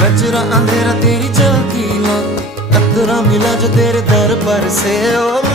कचरा अंधेरा तेरी चौकी हो, कतरा मिला जो तेरे दर पर से ओ